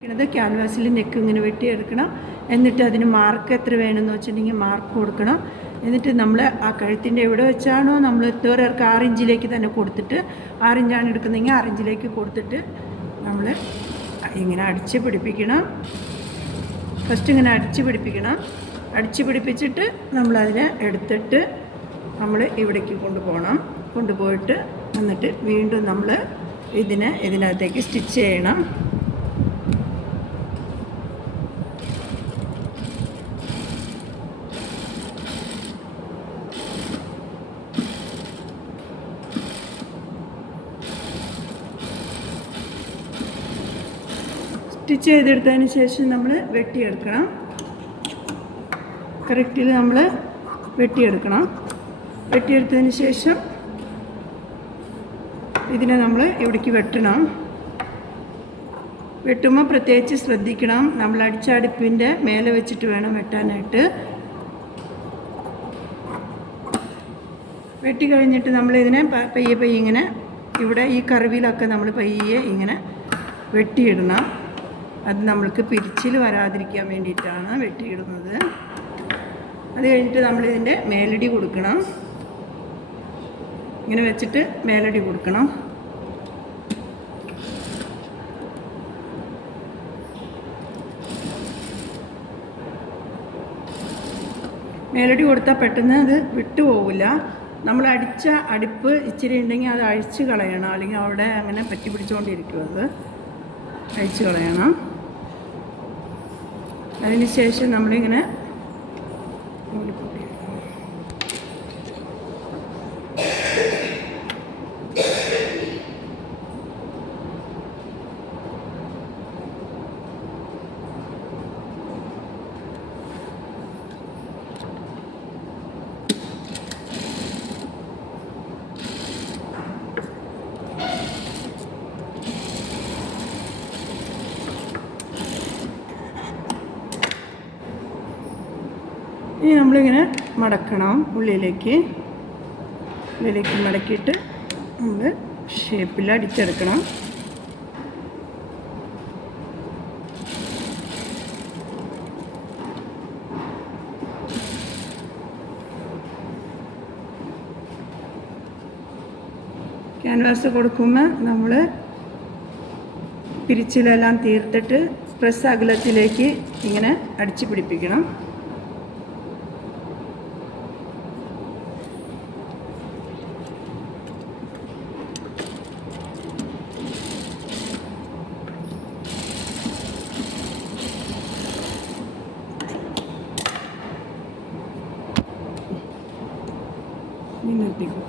ക്യാൻവാസിൽ നെക്ക് ഇങ്ങനെ വെട്ടിയെടുക്കണം. എന്നിട്ട് അതിന് മാർക്ക് എത്ര വേണമെന്ന് വെച്ചിട്ടുണ്ടെങ്കിൽ മാർക്ക് കൊടുക്കണം. എന്നിട്ട് നമ്മൾ ആ കഴുത്തിൻ്റെ എവിടെ വെച്ചാണോ നമ്മൾ വേറൊരു 6 ഇഞ്ചിലേക്ക് തന്നെ കൊടുത്തിട്ട്, 6 ഇഞ്ചാണ് എടുക്കുന്നതെങ്കിൽ 6 ഇഞ്ചിലേക്ക് കൊടുത്തിട്ട് നമ്മൾ ഇങ്ങനെ അടിച്ച് പിടിപ്പിക്കണം. ഫസ്റ്റ് ഇങ്ങനെ അടിച്ച് പിടിപ്പിക്കണം. അടിച്ച് പിടിപ്പിച്ചിട്ട് നമ്മളതിനെ എടുത്തിട്ട് നമ്മൾ ഇവിടേക്ക് കൊണ്ടുപോയിട്ട് എന്നിട്ട് വീണ്ടും നമ്മൾ ഇതിനകത്തേക്ക് സ്റ്റിച്ച് ചെയ്യണം. സ്റ്റിച്ച് ചെയ്തെടുത്തതിന് ശേഷം നമ്മൾ വെട്ടിയെടുക്കണം. കറക്റ്റിൽ നമ്മൾ വെട്ടിയെടുക്കണം. വെട്ടിയെടുത്തതിന് ശേഷം ഇതിനെ നമ്മൾ ഇവിടേക്ക് വെട്ടണം. വെട്ടുമ്പോൾ പ്രത്യേകിച്ച് ശ്രദ്ധിക്കണം. നമ്മൾ അടിച്ച അടുപ്പിൻ്റെ മേലെ വെച്ചിട്ട് വേണം വെട്ടാനായിട്ട്. വെട്ടി കഴിഞ്ഞിട്ട് നമ്മളിതിനെ പയ്യെ ഇങ്ങനെ ഇവിടെ ഈ കറിവിലൊക്കെ നമ്മൾ പയ്യെ ഇങ്ങനെ വെട്ടിയിടണം. അത് നമ്മൾക്ക് പിരിച്ചിൽ വരാതിരിക്കാൻ വേണ്ടിയിട്ടാണ് വെട്ടിയിടുന്നത്. അത് കഴിഞ്ഞിട്ട് നമ്മളിതിൻ്റെ മേലടി കൊടുക്കണം. ഇങ്ങനെ വെച്ചിട്ട് മേലടി കൊടുക്കണം. മേലടി കൊടുത്താൽ പെട്ടെന്ന് അത് വിട്ടുപോകില്ല. നമ്മൾ അടിച്ച അടുപ്പ് ഇച്ചിരി ഉണ്ടെങ്കിൽ അത് അഴിച്ച് കളയണം. അല്ലെങ്കിൽ അവിടെ അങ്ങനെ പറ്റി പിടിച്ചുകൊണ്ടിരിക്കും. അത് അഴിച്ച് കളയണം. അതിന് ശേഷം നമ്മളിങ്ങനെ ഇനി നമ്മളിങ്ങനെ മടക്കണം. ഉള്ളിലേക്ക് മടക്കിയിട്ട് നമ്മൾ ഷേപ്പിൽ അടിച്ചെടുക്കണം. ക്യാൻവാസ് കൊടുക്കുമ്പോൾ നമ്മൾ പിരിച്ചിലെല്ലാം തീർത്തിട്ട് പ്രസ് അകലത്തിലേക്ക് ഇങ്ങനെ അടിച്ച് പിടിപ്പിക്കണം. നിർത്തിക്കും.